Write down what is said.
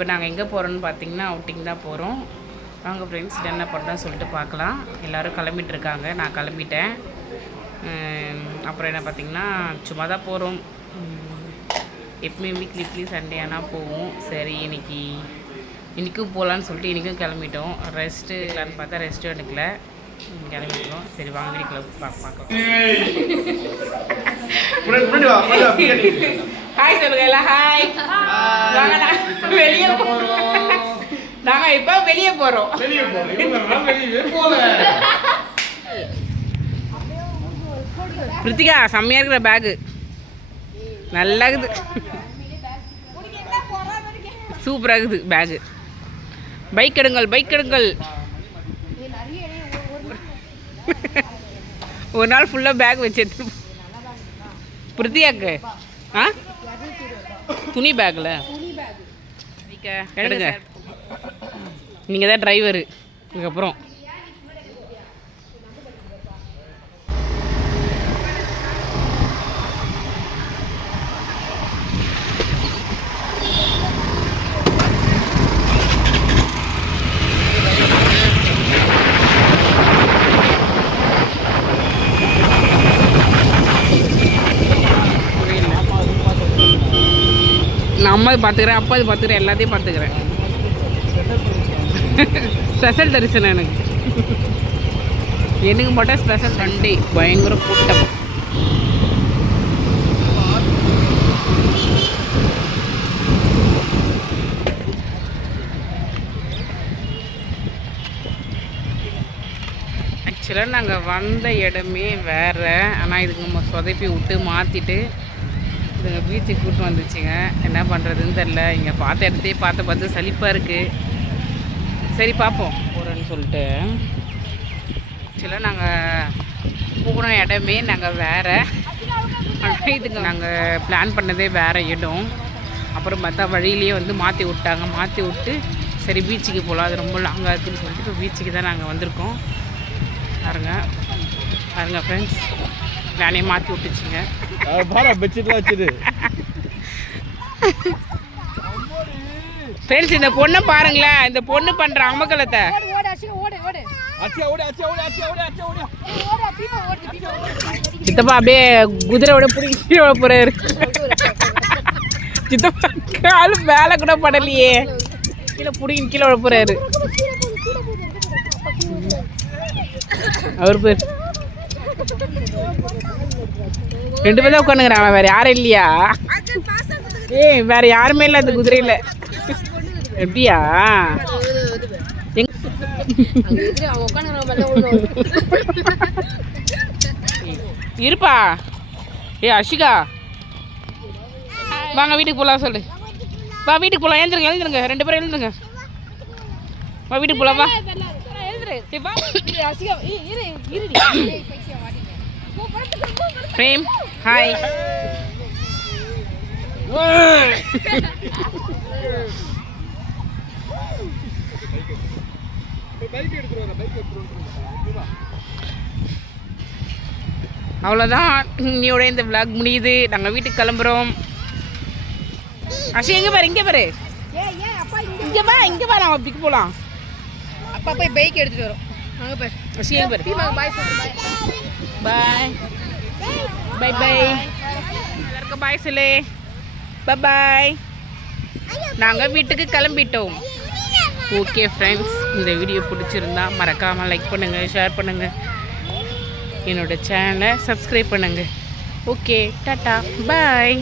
இப்போ நாங்கள் எங்கே போகிறோன்னு பார்த்தீங்கன்னா அவுட்டிங் தான் போகிறோம். வாங்க ஃப்ரெண்ட்ஸ் என்ன பண்ணுறோன்னு சொல்லிட்டு பார்க்கலாம். எல்லோரும் கிளம்பிட்டுருக்காங்க, நான் கிளம்பிட்டேன். அப்புறம் என்ன பார்த்திங்கன்னா சும்மா தான் போகிறோம். எப்பவுமே வீக்லி சண்டே ஆனால் போவோம். சரி இன்றைக்கும் போகலான்னு சொல்லிட்டு இன்றைக்கும் கிளம்பிட்டோம். ரெஸ்ட்டு இல்லைன்னு பார்த்தா ரெஸ்ட்டும் எடுக்கல, கிளம்பிட்டோம். சரி வாங்க வீட்டில் பார்க்கலாம். ஹாய் சொல்லுங்க எல்லாம். ஹாய், வெளியே நாங்கள் இப்போ வெளியே போகிறோம். பிரித்திகா செம்மையாக இருக்கிற பேகு நல்லா இருக்குது, சூப்பராக இருக்குது பேகு. பைக் எடுங்கள். ஒரு நாள் ஃபுல்லாக பேக் வச்சு எடுத்து பிரித்தியாக்கு துணி பேக்கில் எடுங்க. நீங்கள் தான் டிரைவரு. இதுக்கப்புறம் நான் அம்மா பார்த்துக்கிறேன், அப்பா இது பார்த்துக்கிறேன், எல்லாத்தையும் பார்த்துக்கிறேன். ஸ்பெஷல் தரிசனம் எனக்கு மட்டும் ஸ்பெஷல். சண்டே பயங்கர கூட்டம். ஆக்சுவலாக நாங்கள் வந்த இடமே வேறு, ஆனால் இதுக்கு நம்ம சொதப்பி விட்டு மாற்றிட்டு இதுங்க பீச்சுக்கு கூப்பிட்டு வந்துச்சுங்க. என்ன பண்ணுறதுன்னு தெரில. இங்கே பார்த்த இடத்தையே பார்த்து சலிப்பாக இருக்குது. சரி பார்ப்போம் போகிறேன்னு சொல்லிட்டு. ஆக்சுவலாக நாங்கள் போன இடமே நாங்கள் வேறு, ஆனால் இதுங்க நாங்கள் பிளான் பண்ணதே வேறு இடம். அப்புறம் பார்த்தா வழியிலேயே வந்து மாற்றி விட்டு சரி பீச்சுக்கு போகலாம், அது ரொம்ப லாங்காக இருக்குதுன்னு சொல்லிட்டு இப்போ பீச்சுக்கு தான் நாங்கள் வந்திருக்கோம். பாருங்க ஃப்ரெண்ட்ஸ், பிளானே மாற்றி விட்டுச்சுங்க. ஃப்ரெண்ட்ஸ் இந்த பொண்ணை பாருங்களேன், இந்த பொண்ணு பண்ணுற அமக்கலத்தை. சித்தப்பா அப்படியே குதிரையோட பிடிக்க போறாரு. சித்தப்பா காலு மேலே கூட படலையே, கீழே விட போறாரு. அவர் பேர் 2 பேர் தான் உட்காந்துக்கிறாங்களா, வேற யாரும் இல்லையா? வேற யாருமே இல்லை அந்த குதிரையில. எப்படியா இருப்பா. அஷிகா வாங்க வீட்டுக்கு போகலாம் சொல்லு. வா வீட்டுக்கு போகலாம். எழுந்துருங்க 2 பேரும் எழுந்துருங்க. வா வீட்டுக்கு போகலாம். வா பிரேம் ஹாய். அவ்வளோதான், இன்னையோட இந்த விளாக் முடியுது. நாங்கள் வீட்டுக்கு கிளம்புறோம். அஷி எங்கே பாரு, இங்கே வா நம்ம பிக்கு போகலாம். அப்பா போய் பைக் எடுத்துகிட்டு வரோம். அங்கே பாரு அஷி, எங்கே பாரு. பாய் எல்லாருக்கும் பாய் சொல்லு. பாய். நாங்கள் வீட்டுக்கு கிளம்பிட்டோம். ஓகே ஃப்ரெண்ட்ஸ், இந்த வீடியோ பிடிச்சிருந்தா மறக்காமல் லைக் பண்ணுங்கள், ஷேர் பண்ணுங்கள், என்னோடய சேனலை சப்ஸ்கிரைப் பண்ணுங்கள். ஓகே டாட்டா பாய்.